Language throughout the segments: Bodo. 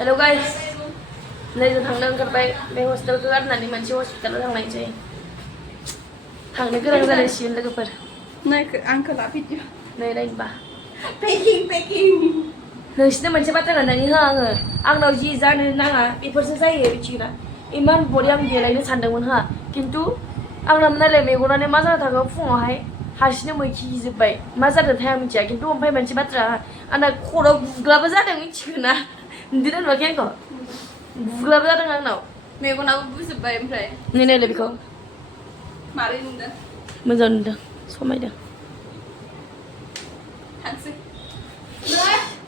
हेलो गाइस नै जों थांनो ओंखारबाय बे हस्टेलखौ गारनानै मोनसे हस्पिटालाव थांनायसै थांनो गोनां जालायसिगोन लोगोफोर नै आंखौ लाफैदो नै नायबा पेकिं नोंसिनो मोनसे बाथ्रा खोन्थानि हो आंनाव जि जानो नाङा बेफोरसो जायो मिथिगोना इमान बरि आं देलायनो सानदोंमोन हा खिन्थु आंना नायलाय मेगनानो मा जाना थाङो फुङावहाय हारसिंनो मैखिजोब्बाय मा जादोंथाय आं मिथिया खिन्थु ओमफ्राय मोनसे बाथ्रा आंना खर'आव गुग्लाबो जादों मिथिगोना नुदोंना नुवाखै आंखौ गुग्लाबो जादों आंनाव मेगनाबो बुजोब्बाय ओमफ्राय नै नायलाय बेखौ मारै नुदों मोजां नुदों समायदों थांसै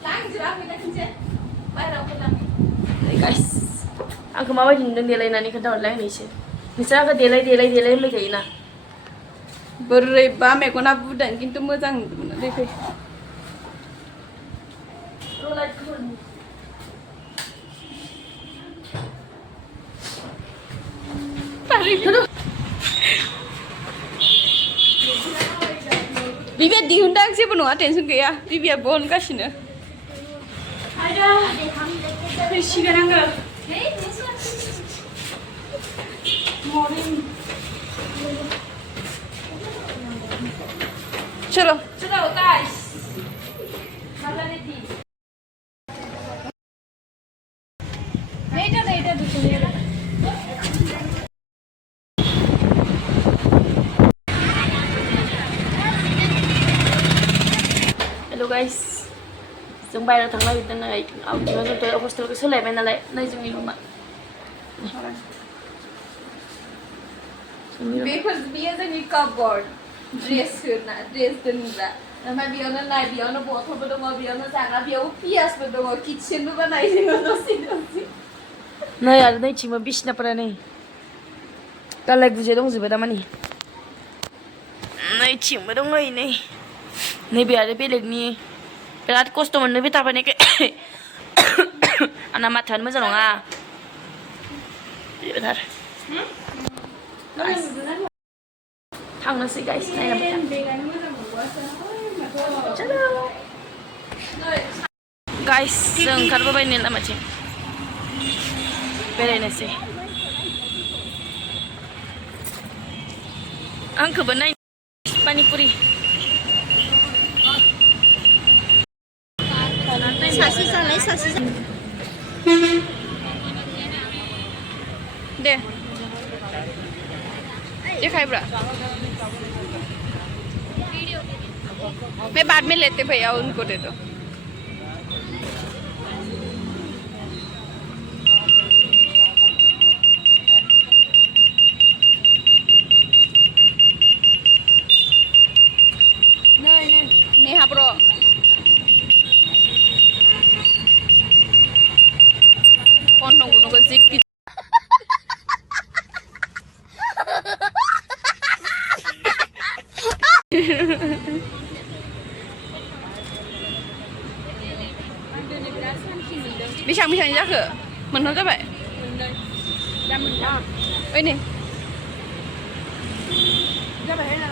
लांजिराखैना खनसे बाहेरायाव फैलां गाइस आंखौ माबायदि नुदों देलायनानै खोन्थाहरलाय आंनो एसे नोंसोर आंखौ देलाय होनबाय थायोना बोरैबा मेगना बुदों खिन्थु मोजां नुदोंमोन दै फै बिबिया दिहुनदां जेबो नङा टेनसन गैया बिबिया बनगासिनो फैसिगोन आङो चलो गाइस हेलो गाइस जों बायहेरायाव थांनो नागिरदों नै आवटिंआव जोंथ' हस्टेलखौ सोलायबाय नालाय नै जोंनि रुमा बेयो जोंनि कापबर्ड ड्रेस दोनग्रा ओमफ्राय बेयावनो नाय बेयावनो बथलबो दङ बेयावनो जाग्रा बेयावबो पियासबो दङ किटचेनबो बानायो दसे नै आरो नैथिंबो बिसिनाफोरा नै गालाय गुजाय दंजोबो दामानि नैथिंबो दङ नै नैबे आरो बेलेगनि बिराद खस्थ' मोनो बे थाफैनायखाय आंना माथोआनो मोजां नङा बेबायदि थांनोसै गाइस गाइस जों ओंखारबोबाय नै लामाथिं बेरायनोसै आंखौबो नाय पानिपुरि सासे जानाय सासे दे दिखाइब्रा मैं बाद में लेते भैया उनको दे दो नेहा ब्रो कौन नंगौ जिक बेसेबां जाखो मोनथाम जाबाय ओइ नै जाबाय